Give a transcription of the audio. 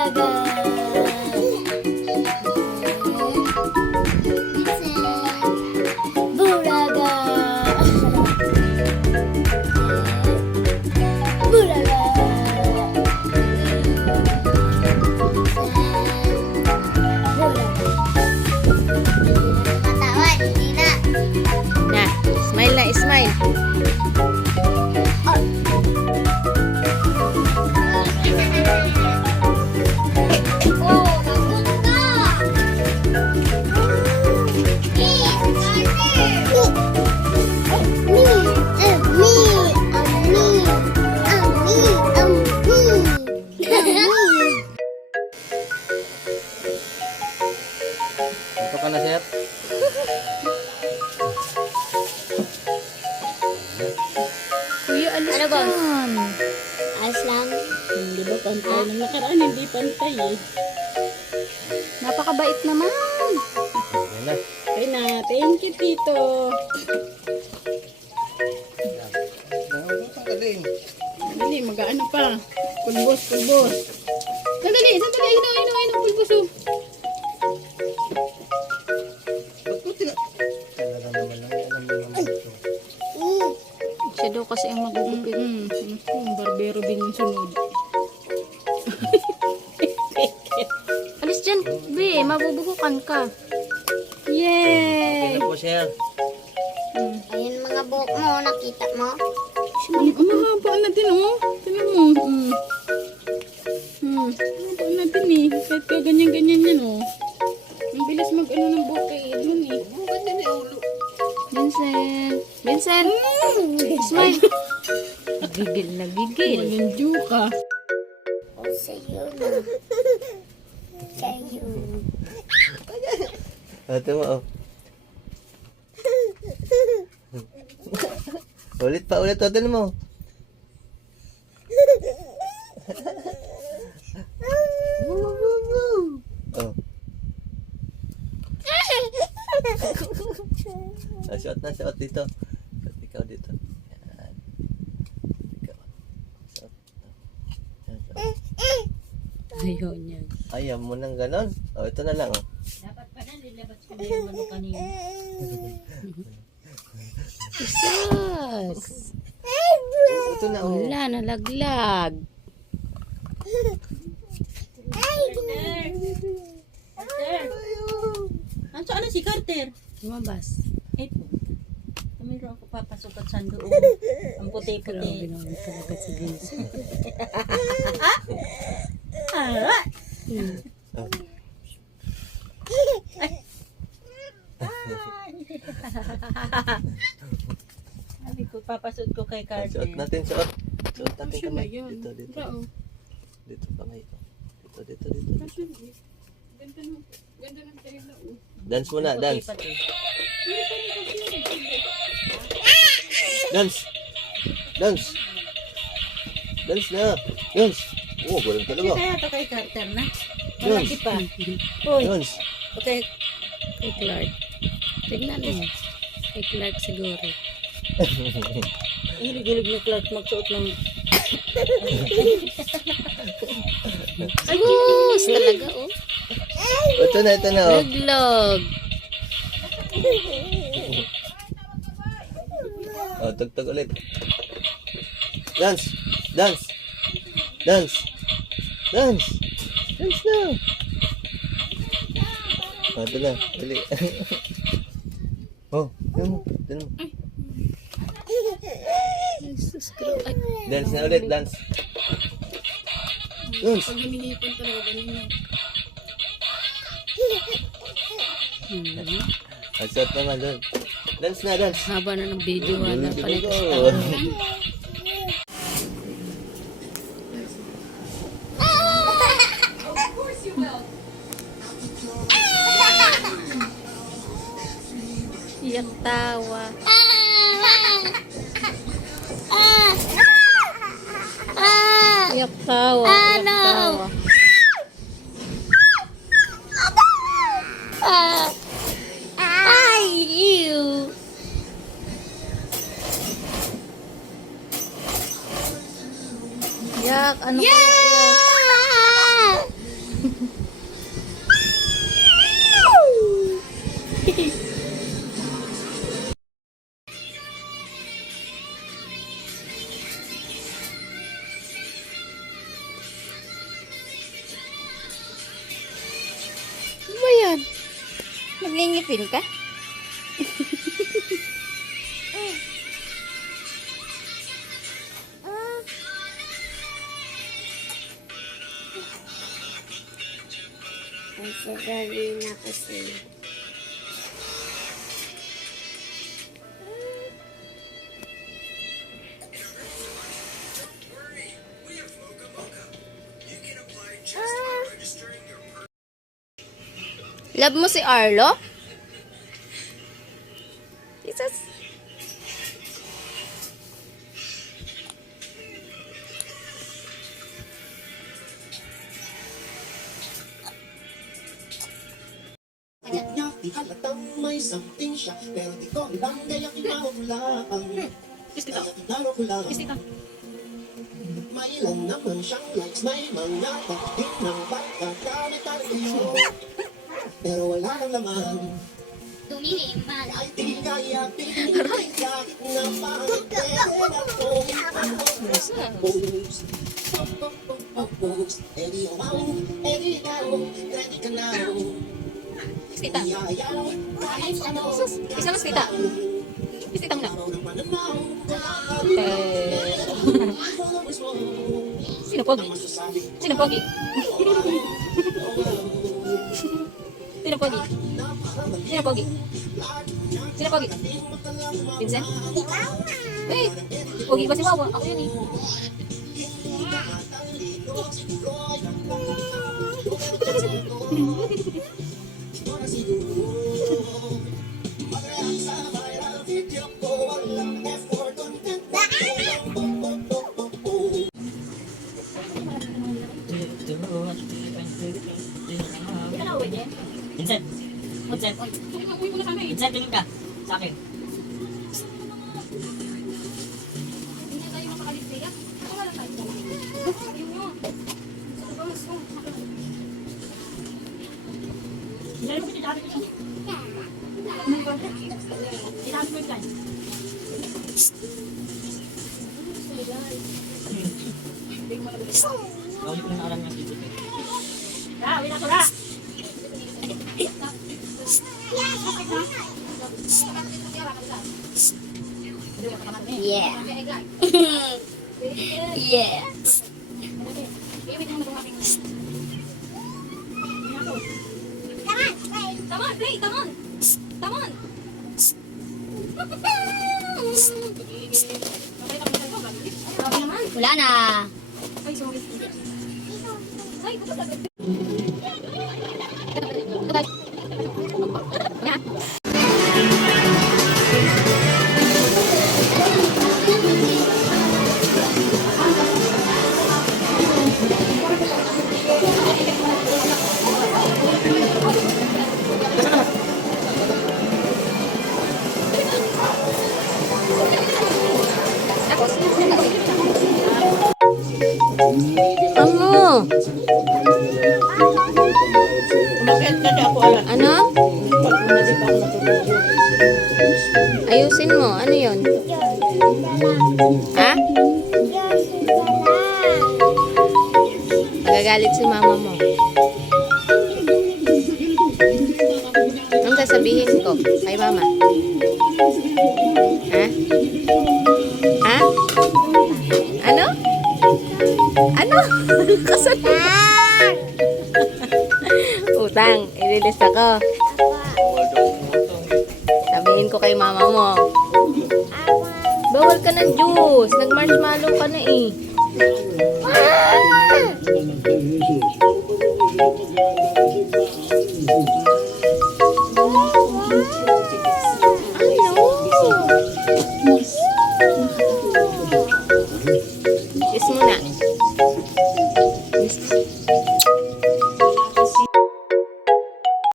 Buraga. Buraga. Buraga. Na, smile na, smile. Ito ka na, sir. Kuya, alis Ano ba? dyan. Ayos lang. Hindi ba pantay? Nung nakaraan, hindi pantay eh. Napakabait naman. Yan na. Okay na, thank you, Tito. Dali, mag-ano pa. Pulbos, pulbos. Sandali, sandali. Inom, pulbos oh. Talaga naman lang yan ang mga ito. Siya daw kasi ang magugupit. Barbero din yung sunod. Alis dyan, be. Mabubuhukan ka. Yay! Okay na po, sir. Ayun mga buhok mo, nakita mo? Ang mahaba na din oh. Tingnan mo. Mahaba na din eh. Kahit ka ganyan-ganyan yan oh. Ang bilis mag-ano ng buhok kay Edmond eh. Vincent. Vincent. Smile. Gigil na gigil. Walang juka. O, sa'yo na. Sa'yo. Ito mo, oh. Ulit pa, ulit. Ito mo. Oh. Suot na, suot dito. Suot ikaw dito. Yan. Ikaw. Suot. Yan, suot. Ayaw niya. Ayaw mo nang ganon. Oh, ito na lang, oh. Dapat pa na nilabas ko na yung ano kanina. Jesus. Ito na, oh. Wala, nalaglag. Ano si Carter? Lumabas. Ay po. Mayroon ako papasok at sandoon. Ang Grabe puti-puti. naman talaga si Vincent. Ah! Sabi ko, papasok ko kay Carter. Suot natin, suot. Suot natin Siya kamay. na yun. Dito, dito. Bravo. Dito kamay. Dito, dito, dito. Ganda ng tayo na oh. Dance muna, dance. Puti-puti. Dance. Dance. Dance na. Dance. Oh, galing talaga. Kaya to kay Carter na. Yun. Malaki pa. Uy, Dance. okay. Kay Clark. Tignan mo. Kay Clark siguro. Hilig-hilig ni Clark magsuot ng... Ayos talaga, oh. Ito na, oh. Naglog. Oh, tugtog ulit. Dance. Dance. Dance. Dance. Dance na. Oh, ito na. Uli. Oh, yan mo. Yan mo. Jesus Christ. Ay, Dance na ulit, dance. Dance. Pag hinihipan talaga ganyan. Ang suot naman doon. Dance na, dance. haba na ng video. Wala pa next Oh. Iyak tawa. Iyak tawa. Iyak tawa. Ay, ew. Yak, ano Yeah! Nagingipin ka? Ang sagali na kasi. Love mo si Arlo? Jesus. Niya, di halatang may something siya. Pero di ko alam, kaya kinaro ko lang. Kaya kinaro ko lang. May ilan naman siyang likes, may mga pagdating ng pagkakamit tayo. Pero wala nang laman. Tumiliman. Ay di kaya pinigay kahit na pangitete na post. Edi wow, edi ikaw, ready ka na. Tita. Iyayaw, kahit ano. Isa mas tita. Tita mo na. Sino pogi? Sino pogi? Sino pogi? Sino pogi? Sino pogi? Vincent? Eh, pogi ba si Wawa? Ako yun eh. Vincent! Vincent! Vincent, tingin ka sa akin. Dali mo kita, dali mo kita. Dali mo kita. Gawin ko na alam ng sisip. Ra, wala ko ra! Yeah. Yes. Come on, play, come on. Come on. Wala na. Ay, sorry. Ay, Ano? Umakit na di ako alam. Ano? Ayusin mo. Ano yun? Ha? Magagalit si mama mo. Anong sasabihin ko kay mama? Ha? Ha? Ano? Ano? Kasalan. Utang. Ililis ako. Sabihin ko kay mama mo. Bawal ka ng juice. Nag-marshmallow ka na eh.